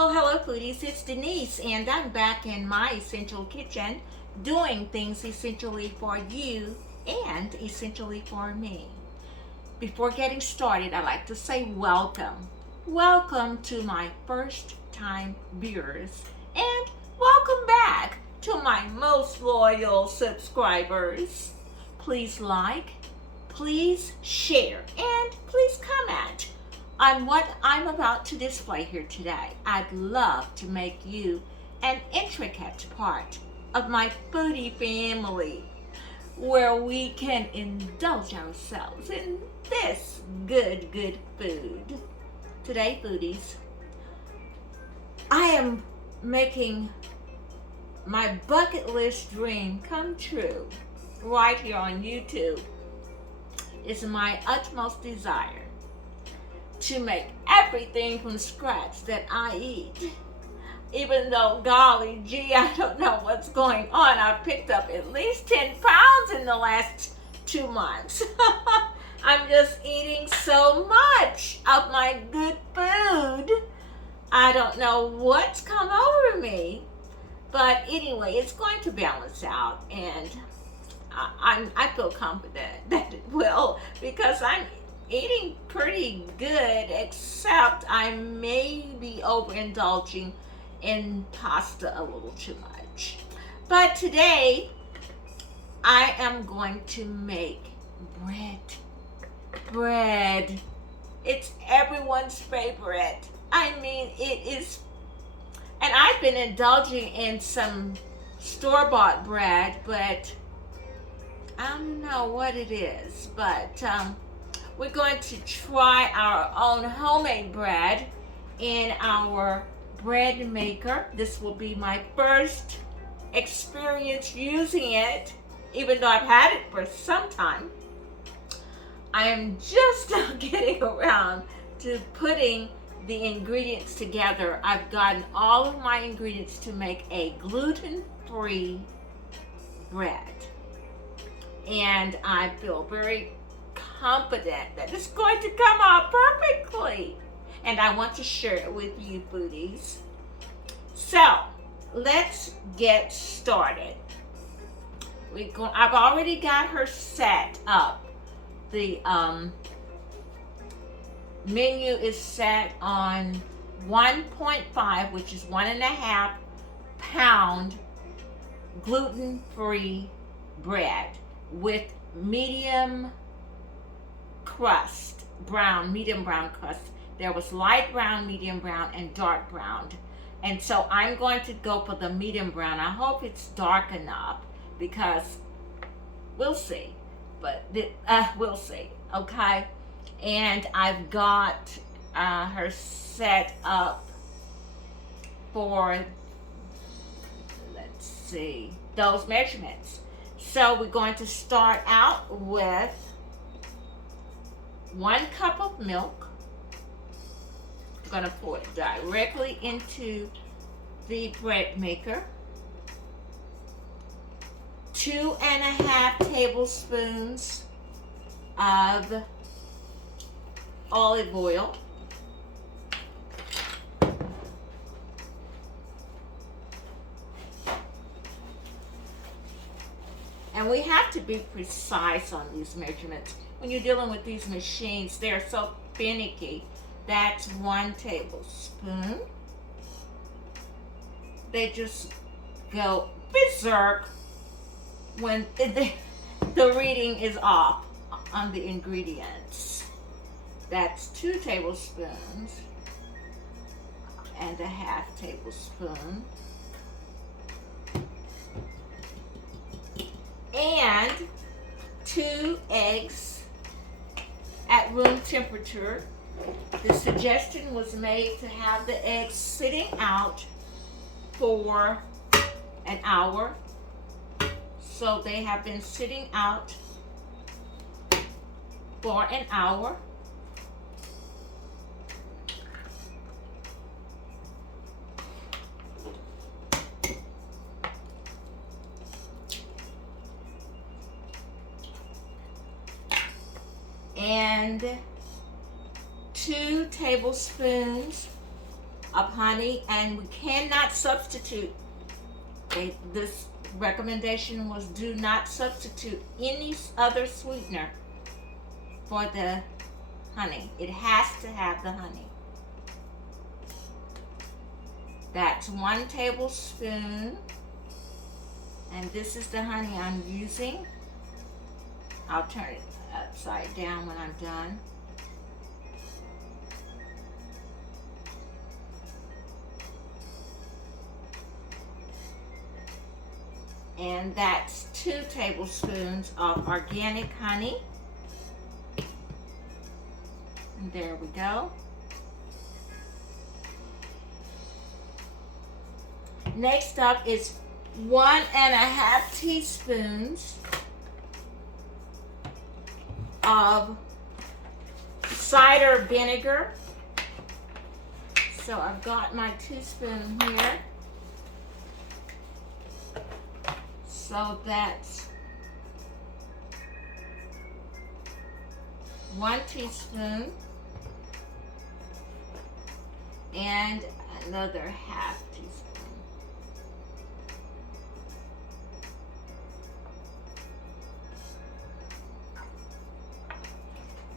Well, hello foodies, it's Denise and I'm back in my essential kitchen doing things essentially for you and essentially for me. Before getting started, I'd like to say welcome. Welcome to my first time viewers and welcome back to my most loyal subscribers. Please like, please share, and please comment on what I'm about to display here today. I'd love to make you an intricate part of my foodie family where we can indulge ourselves in this good food. Today, foodies, I am making my bucket list dream come true right here on YouTube. It's my utmost desire to make everything from scratch that I eat. Even though, golly gee, I don't know what's going on. I've picked up at least 10 pounds in the last 2 months. I'm just eating so much of my good food. I don't know what's come over me. But anyway, it's going to balance out, and I feel confident that it will, because I'm eating pretty good, except I may be overindulging in pasta a little too much. But today, I am going to make bread. It's everyone's favorite. I mean, it is, and I've been indulging in some store-bought bread, but I don't know what it is, but we're going to try our own homemade bread in our bread maker. This will be my first experience using it, even though I've had it for some time. I am just now getting around to putting the ingredients together. I've gotten all of my ingredients to make a gluten-free bread. And I feel very confident that it's going to come out perfectly. And I want to share it with you foodies. So, let's get started. I've already got her set up. The menu is set on 1.5, which is 1.5 pound gluten-free bread with medium crust, medium brown crust. There was light brown, medium brown, and dark brown. And so I'm going to go for the medium brown. I hope it's dark enough, because we'll see. But we'll see, okay? And I've got her set up for, let's see, those measurements. So we're going to start out with 1 cup of milk. I'm going to pour it directly into the bread maker. 2.5 tablespoons of olive oil. And we have to be precise on these measurements. When you're dealing with these machines, they're so finicky. That's 1 tablespoon. They just go berserk when the reading is off on the ingredients. That's 2 tablespoons and a half tablespoon. And 2 eggs at room temperature. The suggestion was made to have the eggs sitting out for an hour. So they have been sitting out for an hour. And 2 tablespoons of honey, and we cannot substitute. This recommendation was do not substitute any other sweetener for the honey. It has to have the honey. That's 1 tablespoon, and this is the honey I'm using. I'll turn it upside down when I'm done. And that's 2 tablespoons of organic honey. And there we go. Next up is 1.5 teaspoons of cider vinegar. So I've got my teaspoon here. So that's 1 teaspoon and another half teaspoon.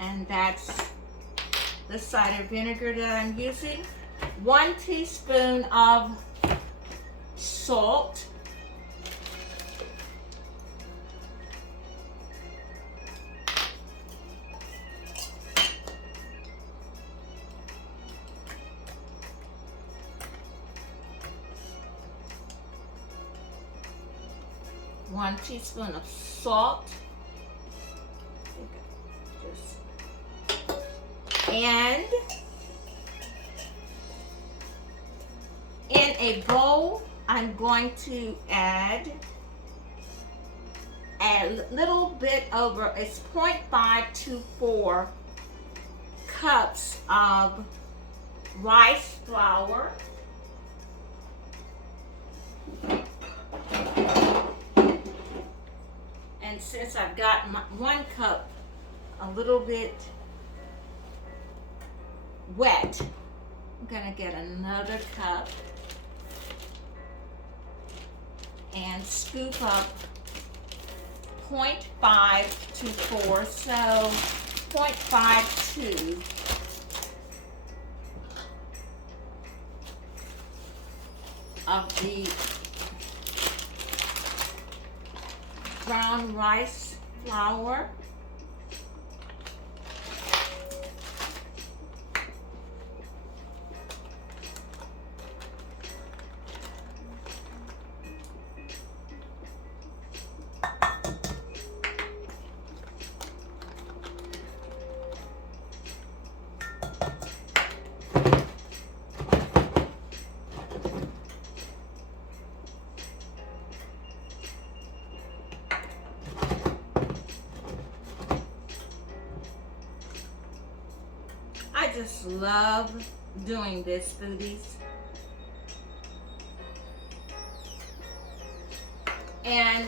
And that's the cider vinegar that I'm using. 1 teaspoon of salt. One teaspoon of salt. And in a bowl, I'm going to add a little bit over, it's 0.5 to 4 cups of rice flour. And since I've got my 1 cup a little bit wet, I'm gonna get another cup and scoop up 0.5 to 4, so 0.52 of the brown rice flour. I just love doing this, foodies. And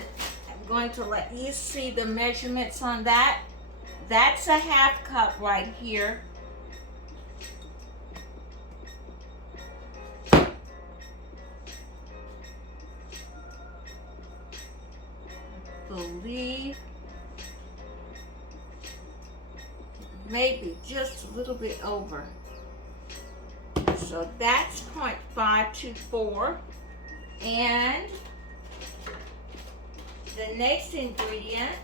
I'm going to let you see the measurements on that. That's a half cup right here. I believe maybe just a little bit over. So that's 0.5 to 4. And the next ingredient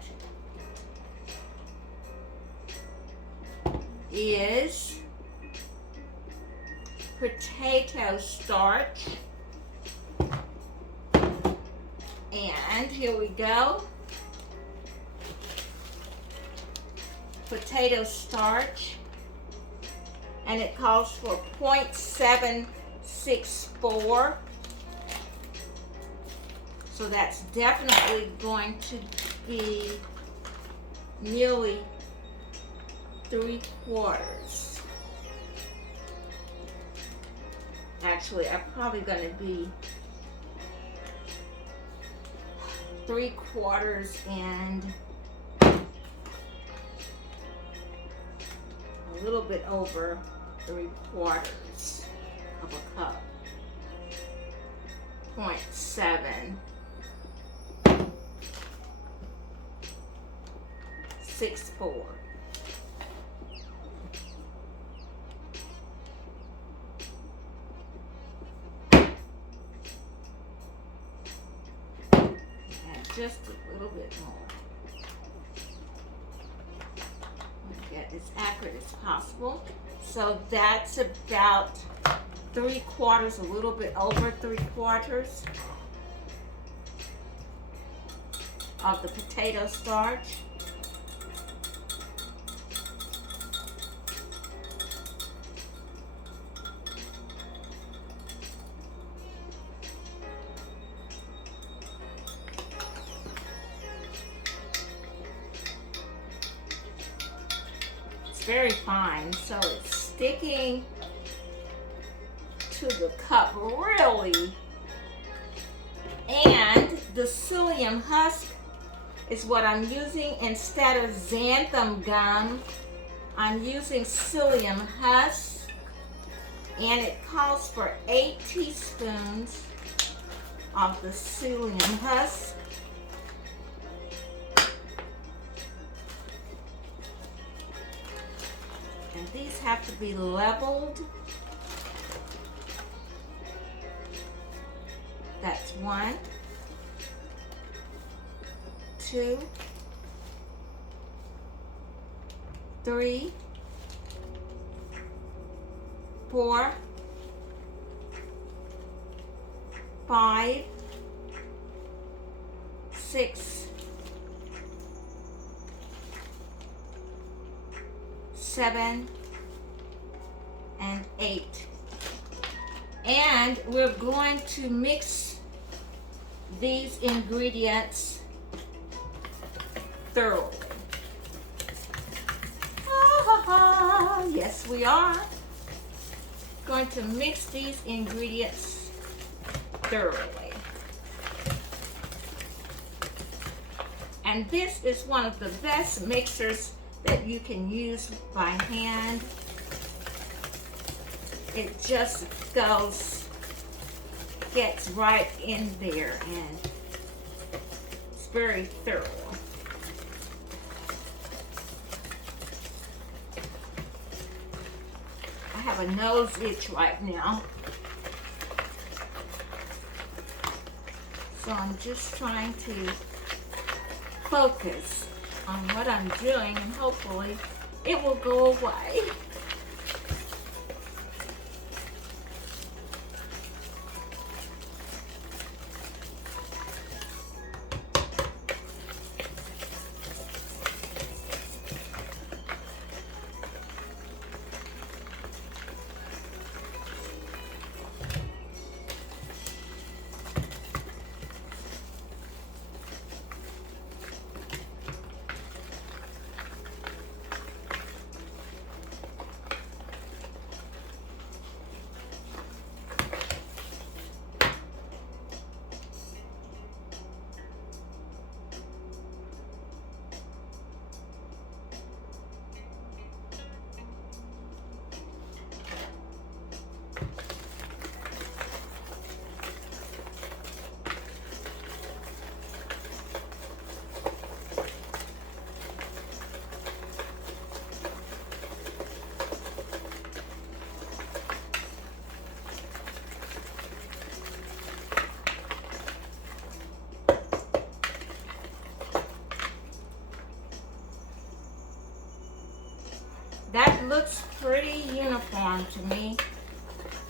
is potato starch. And here we go. Potato starch, and it calls for 0.764, so that's definitely going to be nearly 3/4. Actually, I'm probably going to be 3/4 and a little bit over 3/4. of a cup. 0.7. 64. Just a little bit more. Get as accurate as possible. So that's about 3/4, a little bit over 3/4 of the potato starch. Very fine, so it's sticking to the cup really. And the psyllium husk is what I'm using instead of xanthan gum. I'm using psyllium husk, and it calls for 8 teaspoons of the psyllium husk. And these have to be leveled. That's 1, 2, 3, 4, 5, 6, 7, and 8. And we're going to mix these ingredients thoroughly. Yes, we are going to mix these ingredients thoroughly. And this is one of the best mixers that you can use by hand. It just gets right in there, and it's very thorough. I have a nose itch right now, so I'm just trying to focus on what I'm doing, and hopefully it will go away. That looks pretty uniform to me.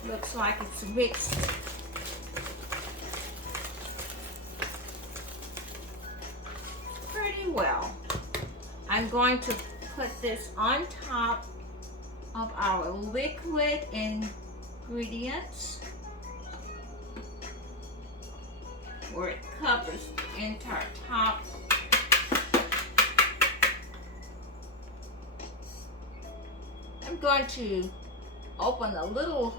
Looks like it's mixed pretty well. I'm going to put this on top of our liquid ingredients where it covers the entire top. I'm going to open a little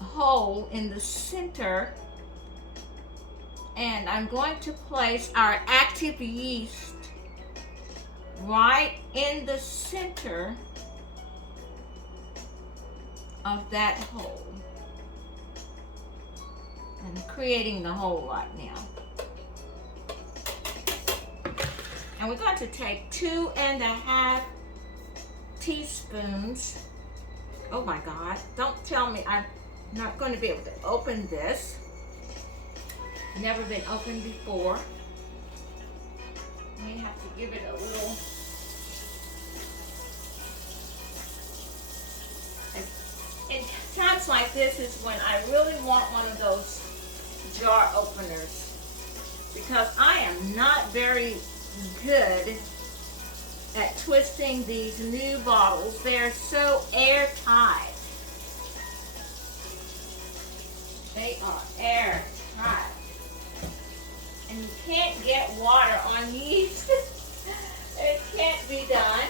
hole in the center, and I'm going to place our active yeast right in the center of that hole. And creating the hole right now. And we're going to take 2.5 teaspoons. Oh my God, don't tell me I'm not going to be able to open this. Never been opened before. May have to give it a little. In times like this is when I really want one of those jar openers, because I am not very good at twisting these new bottles. They're so airtight. They are airtight. And you can't get water on yeast. It can't be done.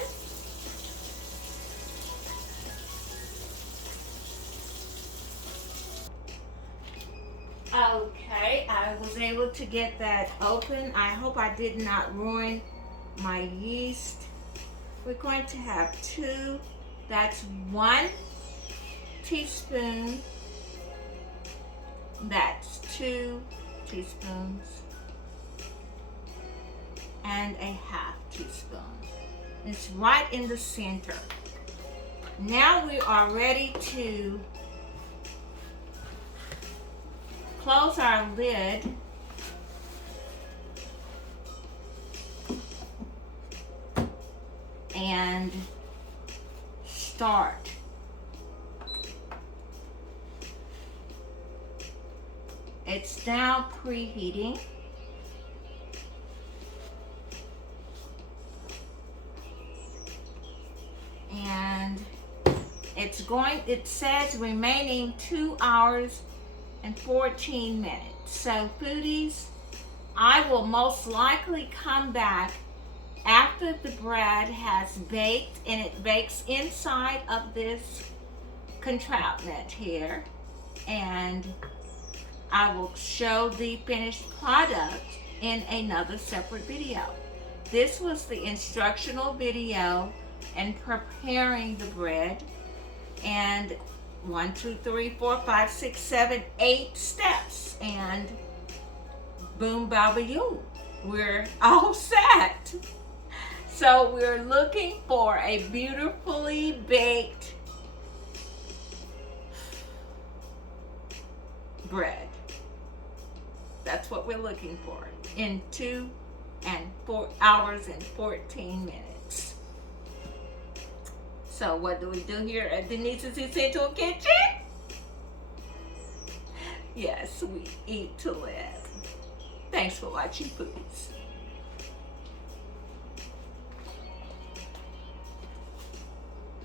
Okay, I was able to get that open. I hope I did not ruin my yeast. We're going to have 2, that's 1 teaspoon. That's 2 teaspoons. And a half teaspoon. It's right in the center. Now we are ready to close our lid and start. It's now preheating. And it says remaining 2 hours and 14 minutes. So foodies, I will most likely come back after the bread has baked, and it bakes inside of this contraption here, and I will show the finished product in another separate video. This was the instructional video in preparing the bread, and 1, 2, 3, 4, 5, 6, 7, 8 steps, and boom, baba you, we're all set. So we're looking for a beautifully baked bread. That's what we're looking for in 2 hours and 14 minutes. So what do we do here at Denise's Essential Kitchen? Yes, we eat to live. Thanks for watching, foodies.